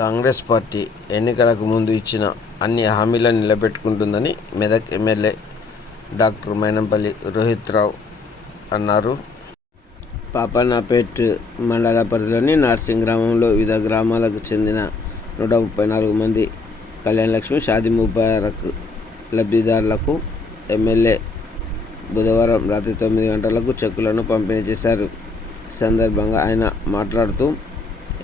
Congress party ఎన్నికలకు ముందు ఇచ్చిన అన్ని హామీలను నిలబెట్టుకుంటుందని మెదక్ ఎమ్మెల్యే డాక్టర్ మైనంపల్లి రోహిత్రావు అన్నారు. పాపన్నపేట్ మండల పరిధిలోని నార్సింగ్ గ్రామంలో వివిధ గ్రామాలకు చెందిన నూట ముప్పై నాలుగు మంది కళ్యాణలక్ష్మి షాది ముబారక్ లబ్ధిదారులకు ఎమ్మెల్యే బుధవారం రాత్రి తొమ్మిది గంటలకు చెక్కులను పంపిణీ చేశారు. సందర్భంగా ఆయన మాట్లాడుతూ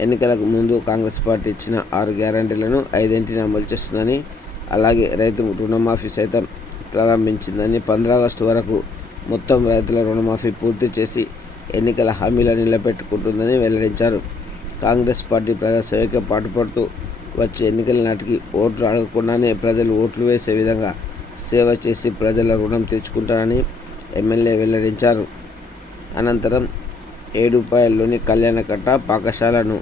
ఎన్నికలకు ముందు కాంగ్రెస్ పార్టీ ఇచ్చిన ఆరు గ్యారంటీలను ఐదింటిని అమలు చేస్తుందని అలాగే రైతు రుణమాఫీ సైతం ప్రారంభించిందని పంద్రా ఆగస్టు వరకు మొత్తం రైతుల రుణమాఫీ పూర్తి చేసి ఎన్నికల హామీలను నిలబెట్టుకుంటుందని వెల్లడించారు. కాంగ్రెస్ పార్టీ ప్రజాసేవకే పాటుపడుతూ వచ్చే ఎన్నికల నాటికి ఓట్లు అడగకుండానే ప్రజలు ఓట్లు వేసే విధంగా సేవ చేసి ప్రజల రుణం తీర్చుకుంటారని ఎమ్మెల్యే వెల్లడించారు. అనంతరం ఏడుపాయల్లోని కళ్యాణకట్ట పాకశాలను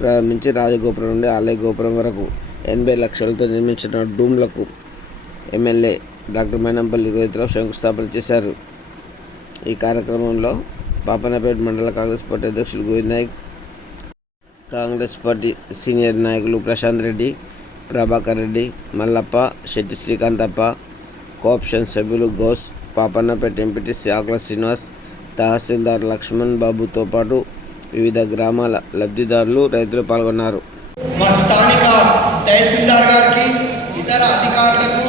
ప్రారంభించి రాజగోపురం నుండి ఆలయ గోపురం వరకు ఎనభై లక్షలతో నిర్మించిన డూమ్లకు ఎమ్మెల్యే డాక్టర్ మైనంపల్లి రోహిత్రావు శంకుస్థాపన చేశారు. ఈ కార్యక్రమంలో పాపన్నపేట మండల కాంగ్రెస్ పార్టీ అధ్యక్షులు గోవింద్ నాయక్ కాంగ్రెస్ పార్టీ సీనియర్ నాయకులు ప్రశాంత్ రెడ్డి ప్రభాకర్ రెడ్డి మల్లప్ప శెట్టి శ్రీకాంతప్ప కోఆప్షన్ సభ్యులు ఘోష్ పాపన్నపేట ఎంపీటీసీ ఆకుల శ్రీనివాస్ తహసీల్దార్ లక్ష్మణ్ బాబుతో పాటు వివిధ గ్రామాల లబ్ధిదారులు రైతులు పాల్గొన్నారు. మా స్థానిక తహసీల్దార్ గారికి ఇతర అధికారులకు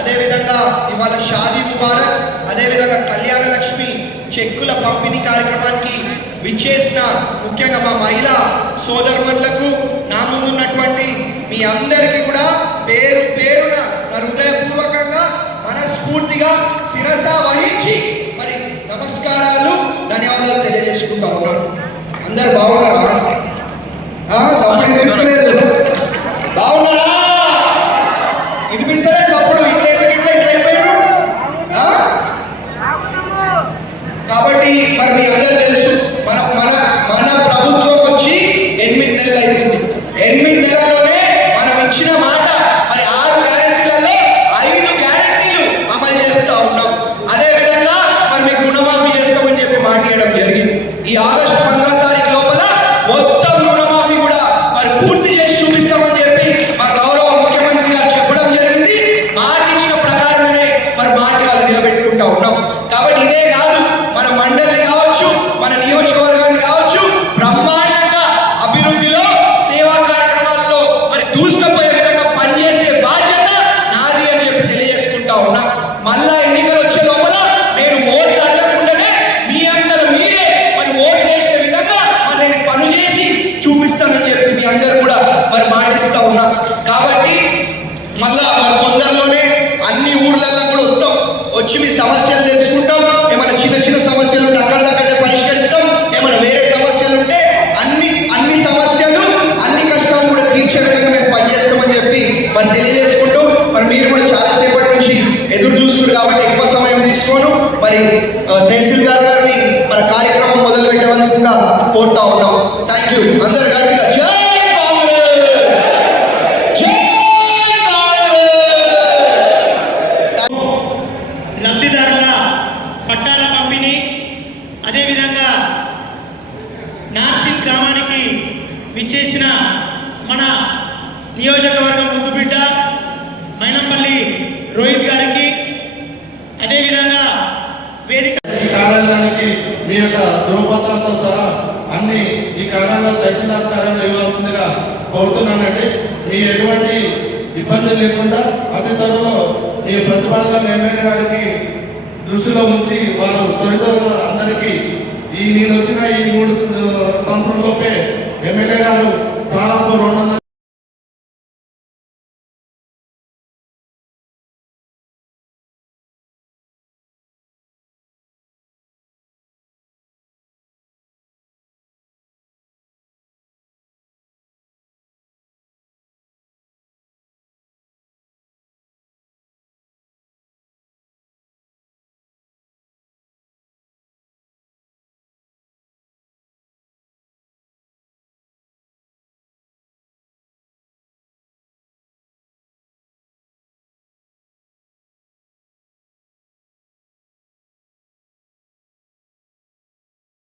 అదేవిధంగా ఇవాళ షాదీ ముబారక్ అదేవిధంగా కళ్యాణ లక్ష్మి చెక్కుల పంపిణీ కార్యక్రమానికి విచ్చేసిన ముఖ్యంగా మా మహిళా సోదరులకు నా ముందున్నటువంటి మీ అందరికీ కూడా పేరు పేరున నా హృదయపూర్వకంగా మనస్ఫూర్తిగా శిరస వహించి మరి నమస్కారాలు ధన్యవాదాలు తెలియజేసుకుంటా ఉన్నాను. అందరు బాగున్నారా? సప్పుడు వినిపిస్తలేదు. బాగున్నారా? వినిపిస్తలే సప్పుడు. ఇట్లా ఇట్లా ఇట్లా అయిపోయారు? కాబట్టి మరి మీ అందరూ తెలుసు మన మన మన మండలి కావచ్చు మన నియోజకవర్గాన్ని కావచ్చు బ్రహ్మాండంగా అభివృద్ధిలో సేవా కార్యక్రమాల్లో మరి దూసుకపోయే విధంగా పనిచేసే బాధ్యత నాది అని చెప్పి తెలియజేసుకుంటా ఉన్నా. మళ్ళా ఎన్నికలు వచ్చే లోపల నేను ఓట్లు అడగకుండానే మీ అందరూ మీరే మరి ఓటు వేసే విధంగా మరి నేను పని చేసి చూపిస్తానని చెప్పి మీ అందరూ కూడా మరి మాటిస్తా ఉన్నా. కాబట్టి మళ్ళా మరి తొందరలోనే అన్ని ఊర్లలో కూడా వస్తాం. వచ్చి మీ సమస్య తహసీల్దార్ గారిని మన కార్యక్రమం మొదలు పెట్టవలసిందిగా కోరుతా ఉన్నాం. థ్యాంక్ యూ అందరు గట్టిగా లబ్ధిదారుల పట్టాల పంపిణీ అదేవిధంగా నార్సింగ్ గ్రామానికి విచ్చేసిన మన నియోజకవర్గం ముద్దుబిడ్డ మైనంపల్లి రోహిత్ గారికి అదేవిధంగా వేదిక కార్యాలయానికి మీ యొక్క ధృవపత్రంతో సహా అన్ని ఈ కార్యాలయంలో తహసీల్దార్ కార్యాలయం ఇవ్వాల్సిందిగా కోరుతున్నానండి. మీ ఎటువంటి ఇబ్బంది లేకుండా అతి త్వరలో ఈ ప్రతిపాదన ఎమ్మెల్యే గారికి దృష్టిలో ఉంచి వారు త్వరితలో అందరికీ ఈ నేను వచ్చిన ఈ మూడు సంవత్సరంలోపే ఎమ్మెల్యే గారు